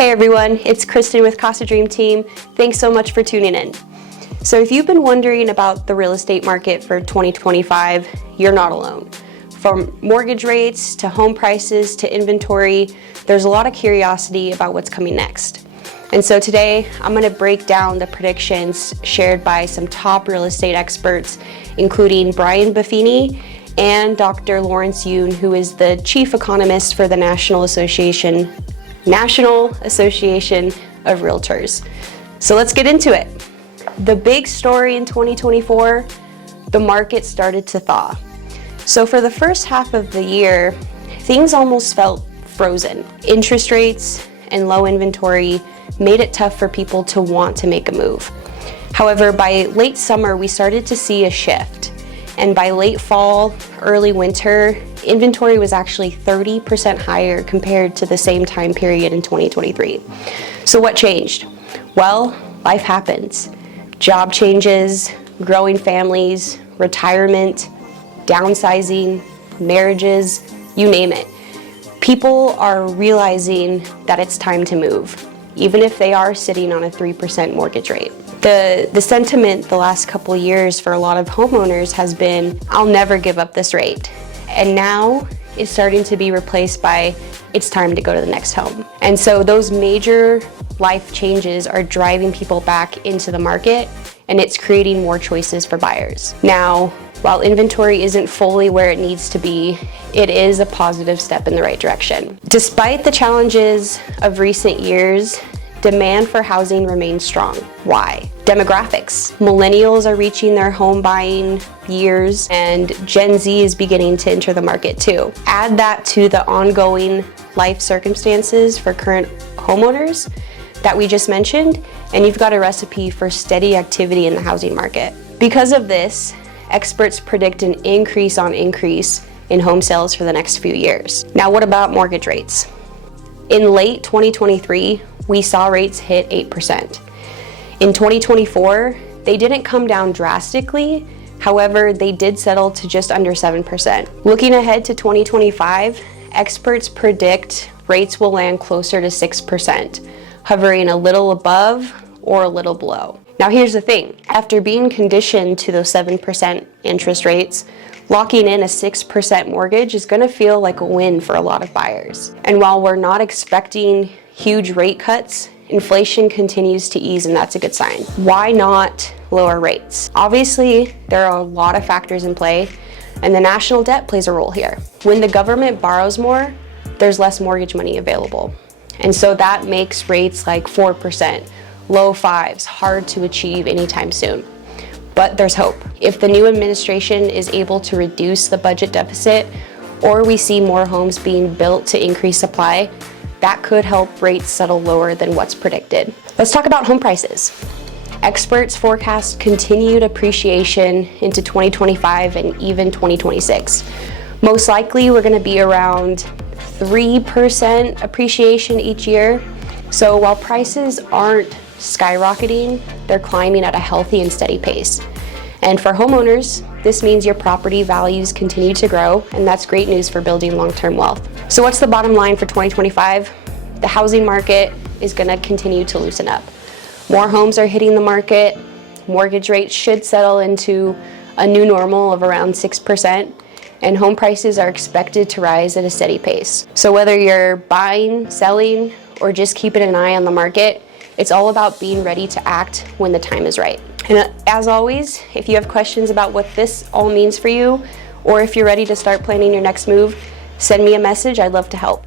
Hey everyone, it's Kristen with Casa Dream Team. Thanks so much for tuning in. So if you've been wondering about the real estate market for 2025, you're not alone. From mortgage rates to home prices to inventory, there's a lot of curiosity about what's coming next. And so today I'm going to break down the predictions shared by some top real estate experts, including Brian Buffini and Dr. Lawrence Yun, who is the chief economist for the National Association of Realtors. So let's get into it. The big story in 2024, the market started to thaw. So for the first half of the year, things almost felt frozen. Interest rates and low inventory made it tough for people to want to make a move. However, by late summer, we started to see a shift. And by late fall, early winter, inventory was actually 30% higher compared to the same time period in 2023. So what changed? Well, life happens. Job changes, growing families, retirement, downsizing, marriages, you name it. People are realizing that it's time to move, even if they are sitting on a 3% mortgage rate. The sentiment the last couple of years for a lot of homeowners has been, I'll never give up this rate. And now it's starting to be replaced by, it's time to go to the next home. And so those major life changes are driving people back into the market, and it's creating more choices for buyers. Now, while inventory isn't fully where it needs to be, it is a positive step in the right direction. Despite the challenges of recent years, demand for housing remains strong. Why? Demographics. Millennials are reaching their home buying years, and Gen Z is beginning to enter the market too. Add that to the ongoing life circumstances for current homeowners that we just mentioned, and you've got a recipe for steady activity in the housing market. Because of this, experts predict an increase on increase in home sales for the next few years. Now, what about mortgage rates? In late 2023, we saw rates hit 8%. In 2024, they didn't come down drastically. However, they did settle to just under 7%. Looking ahead to 2025, experts predict rates will land closer to 6%, hovering a little above or a little below. Now here's the thing, after being conditioned to those 7% interest rates, locking in a 6% mortgage is gonna feel like a win for a lot of buyers. And while we're not expecting huge rate cuts, inflation continues to ease, and that's a good sign. Why not lower rates? Obviously, there are a lot of factors in play, and the national debt plays a role here. When the government borrows more, there's less mortgage money available. And so that makes rates like 4%, low fives, hard to achieve anytime soon. But there's hope. If the new administration is able to reduce the budget deficit, or we see more homes being built to increase supply, that could help rates settle lower than what's predicted. Let's talk about home prices. Experts forecast continued appreciation into 2025 and even 2026. Most likely, we're gonna be around 3% appreciation each year. So while prices aren't skyrocketing, they're climbing at a healthy and steady pace. And for homeowners, this means your property values continue to grow, and that's great news for building long-term wealth. So what's the bottom line for 2025? The housing market is gonna continue to loosen up. More homes are hitting the market. Mortgage rates should settle into a new normal of around 6%, and home prices are expected to rise at a steady pace. So whether you're buying, selling, or just keeping an eye on the market, it's all about being ready to act when the time is right. And as always, if you have questions about what this all means for you, or if you're ready to start planning your next move, send me a message. I'd love to help.